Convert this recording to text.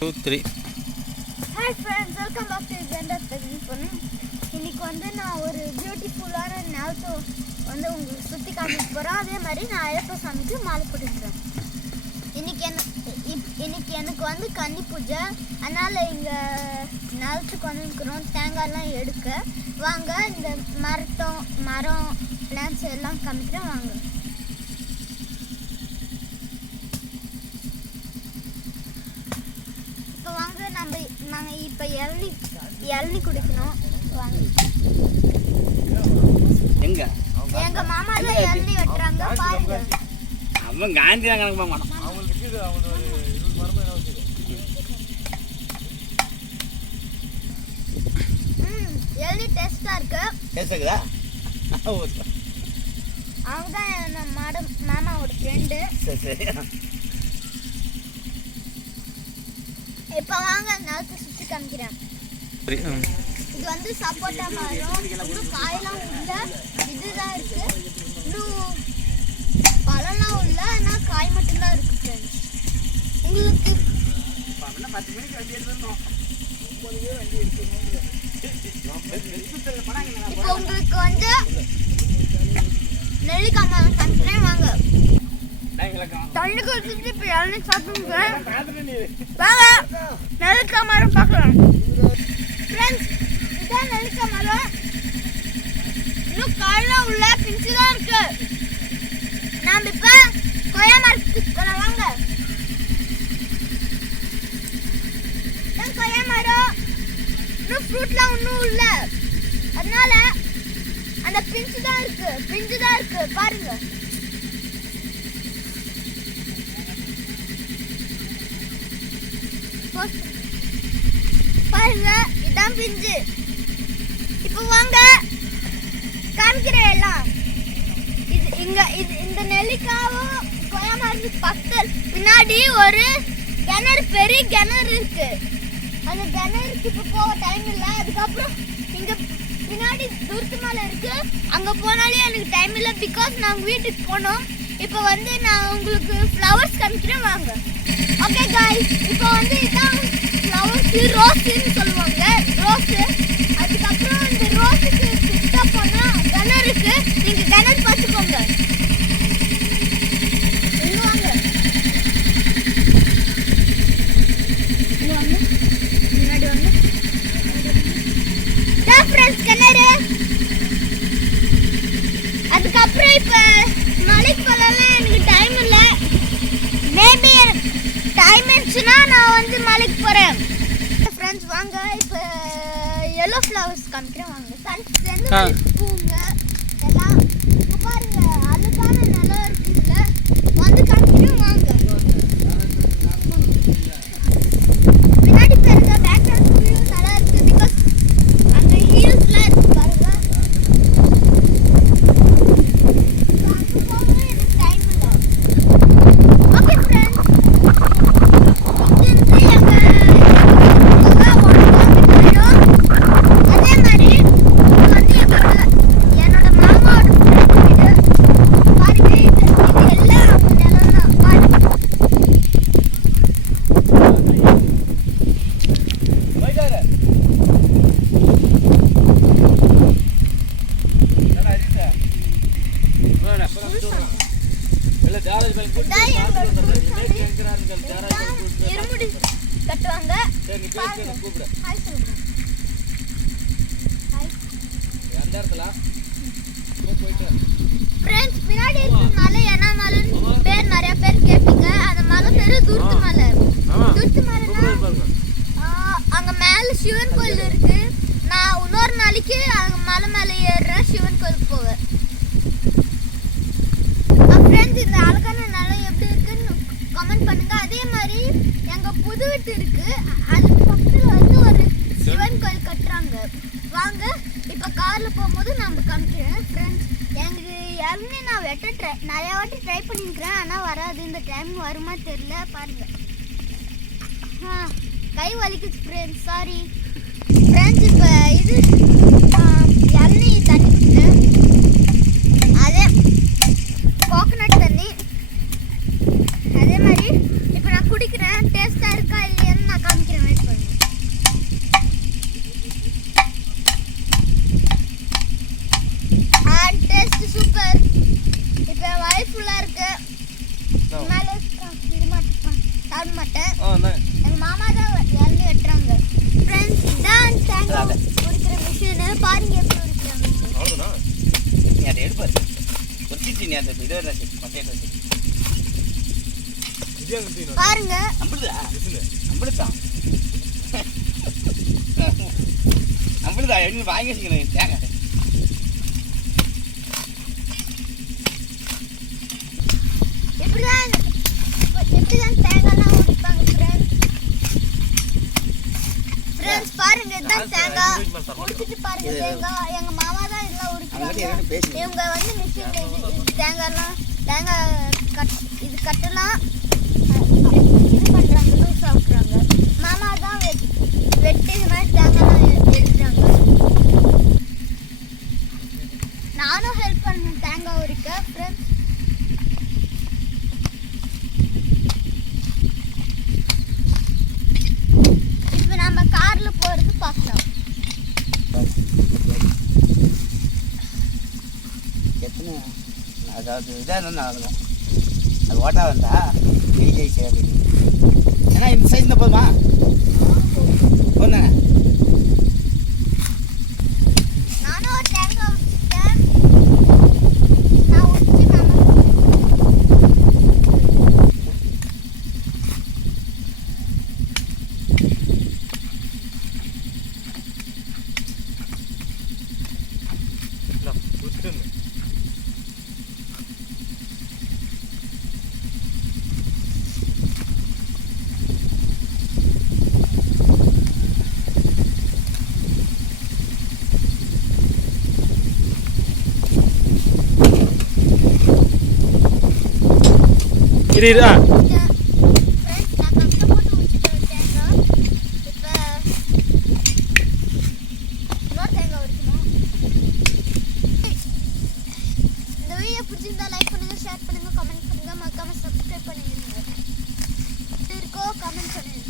2 3. Hi friends, welcome back to Agenda Fun. இன்னைக்கு வந்து நான் ஒரு பியூட்டிஃபுல்லான நேச்சர் வந்து உங்களுக்கு சுற்றி காமிக்க போகிறேன். அதே மாதிரி நான் ஐயப்ப சாமிக்கு மாலை போட்டுக்கிறேன். இன்னைக்கு எனக்கு வந்து கன்னி பூஜை, அதனால் இங்கே நிலத்துக்கு வந்துருக்குறோம் தேங்காய்லாம் எடுக்க. வாங்க இந்த மரம் பிளான்ஸ் எல்லாம் காமிக்கிறேன் வாங்க. இப்போ வாங்க நாங்கள் இப்போ இளநி குடிக்கணும் வாங்க. எங்க மாமா தான் இளநி வெட்டுறாங்க பாருங்க. அவன் காந்தி தான் கணக்கு மாமா. இளநி டேஸ்டா இருக்கு. டேஸ்டா இருக்குதா? அவங்க தான் என் மாமாவோட ஃப்ரெண்டு. சரி. இப்போ வாங்க நிலத்தை சுற்றி காமிக்கிறேன். இது வந்து சப்போட்டா மரம், இன்னும் காயெல்லாம் உள்ள இதுதான் இருக்கு, இன்னும் பழம்லாம் உள்ள, ஆனால் காய் மட்டும்தான் இருக்கு ஃப்ரெண்ட்ஸ். உங்களுக்கு இப்போ உங்களுக்கு வந்து நெல்லிக்காய் மரம் காமிக்கிறேன் வாங்க. தண்ணி குடிச்சிட்டு இப்போ இளநீ சாப்பிடுங்க வாங்க. நெல்லிக்காய் மரம் பார்க்கலாம் ஃப்ரெண்ட்ஸ். இதான் நெல்லிக்காய் மரம், இன்னும் காயெல்லாம் உள்ள பிஞ்சு தான் இருக்கு. நாம் இப்போ கொய்யா மரத்துக்கு போகலாம் வாங்க. இதான் கொய்யா மரம், இன்னும் ஃப்ரூட்லாம் ஒன்றும் உள்ள, அதனால அந்த பிஞ்சு தான் இருக்கு பாருங்க. பாருங்க இதான் பிஞ்சு. இப்போ வாங்க காமிக்கிறேன் எல்லாம். இந்த நெல்லிக்காவும் கொய்யா மரத்துக்கு பக்கத்தில் பின்னாடி ஒரு கிணறு, பெரிய கிணறு இருக்கு. அந்த கிணறுக்கு இப்போ போக டைம் இல்லை. அதுக்கப்புறம் இங்க பின்னாடி தூரத்து மலை இருக்கு, அங்க போனாலே எனக்கு டைம் இல்லை, பிகாஸ் நாங்கள் வீட்டுக்கு போனோம். இப்போ வந்து நான் உங்களுக்கு ஃப்ளவர்ஸ் காமிக்கிறேன் வாங்க. ஓகே காய்ஸ், இப்போ வந்து இதான் ஃப்ளவர்ஸ், ரோஸ்ன்னு சொல்லுவாங்க, ரோஸ். அதுக்கப்புறம் இந்த ரோஸுக்கு கிட்ட போனா கிணறு இருக்கு, நீங்க கிணறு பார்த்துக்கோங்க. இங்க வாங்க, முன்னாடி வாங்க. ஃப்ரெண்ட்ஸ் கிணறு. அதுக்கப்புறம் இப்போ மலைக்கு போகலாம், எனக்கு டைம் இல்லை. மேபி டைம் இருந்துச்சுன்னா நான் வந்து மலைக்கு போகிறேன். ஃப்ரெண்ட்ஸ் வாங்க இப்போ எல்லோ ஃப்ளவர்ஸ் காமிக்கிறேன் வாங்க. செந்து பூங்க எல்லாம் இப்போ பாருங்க, அழகான நிலம் இருக்குதுல, வந்து காமிக்கிறேன் வாங்க. பின்னாடி பாருங்க, பேக்ரவுண்ட் ஃபுல்லும் நல்லா இருக்குது, பிகாஸ் அங்கே ஹீல்ஸ்லாம் இருக்குது பாருங்க. அங்கே போகவே எனக்கு டைம் இல்லை. ஓகே ஃப்ரெண்ட்ஸ், அதே மாதிரி வந்து என்னோட மாமாவோட பாருங்க, இது எல்லாம் அவங்க நிலம் தான் பாருங்க. இருமுடி கட்டுவாங்க. ஃப்ரெண்ட்ஸ் பின்னாடி இருக்கிற மலை என்ன மலைன்னு பேர் நிறைய பேர் கேட்பீங்க. அந்த மலை பேரு துருத்து மலை. துருத்து மலைனா அங்க மேல சிவன் கோயில் இருக்கு. நான் இன்னொரு நாளைக்கு அங்க மலை மேலே ஏறுறேன், சிவன் கோயிலுக்கு போவேன். ஃப்ரெண்ட்ஸ் இந்த அழகான நிலம் எப்படி இருக்குன்னு கமெண்ட் பண்ணுங்க. அதே மாதிரி எங்க புது வீட்டு இருக்கு, அதுக்கு பக்கத்துல வந்து ஒரு சிவன் கோயில் கட்டுறாங்க வாங்க. இப்போ கார்ல போகும்போது நம்ம காமிக்கிறேன். ஃப்ரெண்ட்ஸ் எனக்கு இளநீ நான் நிறைய வாட்டி ட்ரை பண்ணிக்கிறேன், ஆனால் வராது. இந்த டைம் வருமா தெரியல பாருங்க. கை வலிக்குது ஃப்ரெண்ட்ஸ், சாரி ஃப்ரெண்ட்ஸ். இப்போ இது இளநீ தண்ணி குடிச்சேன், அதே கோகனட் தண்ணி. அதே மாதிரி இப்போ நான் குடிக்கிறேன், டேஸ்ட்டாக இருக்கா இல்லையான்னு நான் தேங்காய் உரிக்கிற மிஷினு பாருங்க எப்படி உரிக்கிறாங்க. அவ்வளோதானா? நீ அதை எடுப்பாரு ஒரு சிச்சி நீ அந்த இது வச்சு மட்டையை வச்சு இதே அங்கே தீனா பாருங்க. நம்புடுதா மிஷினு நம்புடுதான் நம்புடுதா எப்படி வாங்கி வச்சுக்கணும் தேங்காய் எப்படிதான் தேங்காய்லாம் உரிப்பாங்க ஃப்ரெண்ட்ஸ். பாருங்க இதுதான் தேங்காய் உரிச்சிட்டு பாருங்க. தேங்காய் எங்க மாமா தான் இதெல்லாம் உரிக்கிறாங்க. இவங்க வந்து மிஷின்ல இது தேங்காய்லாம் இது கட்டலாம் இது பண்றாங்க, லூஸ் ஆக்குறாங்க. மாமா தான் வெட்டி இது மாதிரி தேங்காய்லாம் எடுக்கிறாங்க. நானும் ஹெல்ப் பண்ணேன் தேங்காய் உரிக்க ஃப்ரெண்ட்ஸ். இப்போ நம்ம கார்ல போறது பார்க்கலாம். எத்தனை அதாவது இதாக இருந்தால் நடக்கணும் அது ஓட்டா வந்தா விஜய் சரி ஏன்னா இந்த சைஸ் இருந்தால் போதுமா போதுங்க. நானும் ஒரு தேங்காய் உரிச்சிட்டேன். நான் உரிச்சு மாமா இல்லை உரிச்சிட்டு இரு ஃப்ரெண்ட்ஸ் நான் கஷ்டப்பட்டு உரிச்சிட்டேன் தேங்காய். இப்போ இன்னொரு தேங்காய் உரிக்கணும். இந்த வீடியோ பிடிச்சிருந்தா லைக் பண்ணுங்க, ஷேர் பண்ணுங்க, கமெண்ட் பண்ணுங்க, மறக்காம சப்ஸ்கிரைப் பண்ணிடுங்க. இருக்கோ கமெண்ட் பண்ணுங்க.